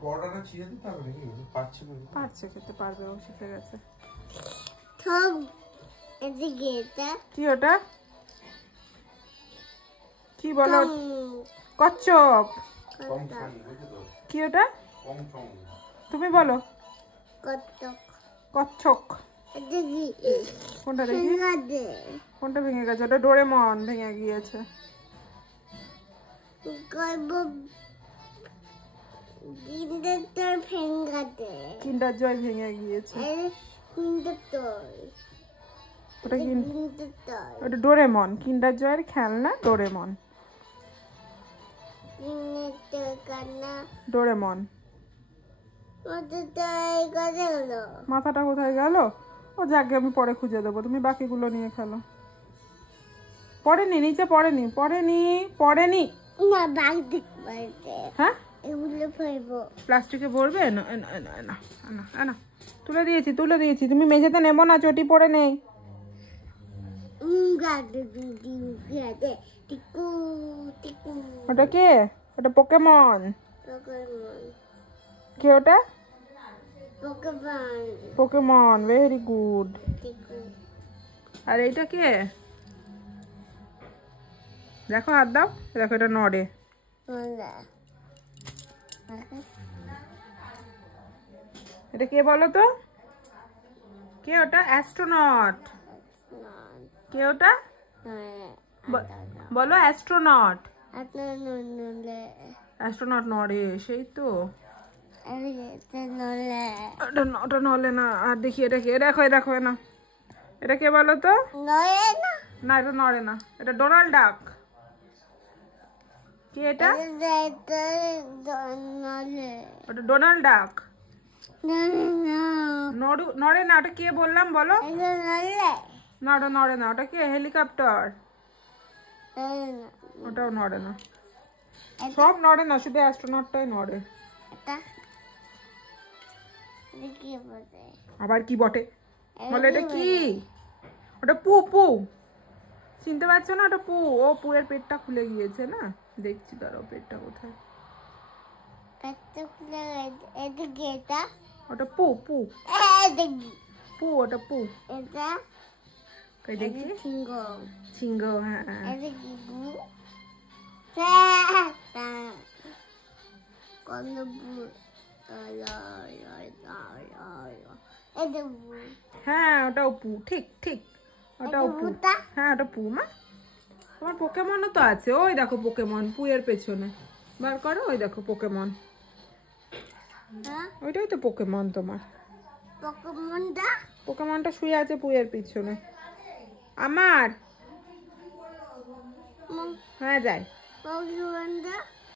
পরোটাটা ছিঁড়ে দিতে হবে নাকি? পারছে, খেতে পারবে, ও শিখে গেছে। কি ওটা? কি বলো? কচ্ছপ। কি ওটা? তুমি বলো। কচ্ছপ। কোনটা দেখি? কোনটা ভেঙে গেছে? ওটা ডোরেমন ভেঙে গিয়েছে। কিন্ডার জয় ভেঙে গিয়েছে। ওটা ডোরেমন, কিন্ডার জয়ের খেলনা ডোরেমন। ডোরেমন। মাথাটা কোথায় গেল? ও যাকে আমি পরে খুঁজে দেবো, তুমি বাকিগুলো নিয়ে খেলো। পড়েনি, নিচে পড়েনি, পড়েনি, পড়েনি। হ্যাঁ, প্লাস্টিকে ভরবে না? না, তুলে দিয়েছি, তুলে দিয়েছি। তুমি মেঝেতে নেবো না, চটি পড়ে নেই। ওটা কে? ওটা পোকেমন। কে ওটা? Pokemon, very good. আর এইটা কে? দেখো, হাত দাও, দেখো এটা নড়ে। এটা কে বলো তো? কে ওটা? অ্যাস্ট্রোনট। কে ওটা? বলো অ্যাস্ট্রোনট। অ্যাস্ট্রোনট নড়ে, সেই তো। ওটা নড়ে না। আর দেখি এটা কে? দেখো, দেখো না, এটা কে বলো তো? না, এটা নড়ে না, এটা ডোনাল্ড ডাক। কি এটা? ওটা ডোনাল্ড ডাক। নড়ে না, ওটা কে বললাম বলো? না, ওটা নড়ে না। ওটা কে? হেলিকপ্টার। ওটাও নড়ে না, সব নড়ে না, শুধু অ্যাস্ট্রোনটটাই নড়ে। আবার কি বটে? বলে এটা কি? ওটা পু। পু চিনতে পারছো না? ওটা পু। ও পুয়ের পেটটা খুলে গিয়েছে না? দেখছি, দাঁড়াও, পেটটা কোথায়? ওটা পু। পু পু, ওটা পু। দেখি, সিংহ। হ্যাঁ, হ্যাঁ, ওটাও পু। ঠিক ঠিক, ওটাও পু। হ্যাঁ, ওটা পু মা। তোমার পোকেমনও তো আছে, ওই দেখো পোকেমন পুয়ের পেছনে। বার করো, ওই দেখো পোকেমন। ওইটাই তো পোকেমন তোমার। পোকেমনটা শুয়ে আছে পুয়ের পিছনে। আমার হ্যাঁ, যাই।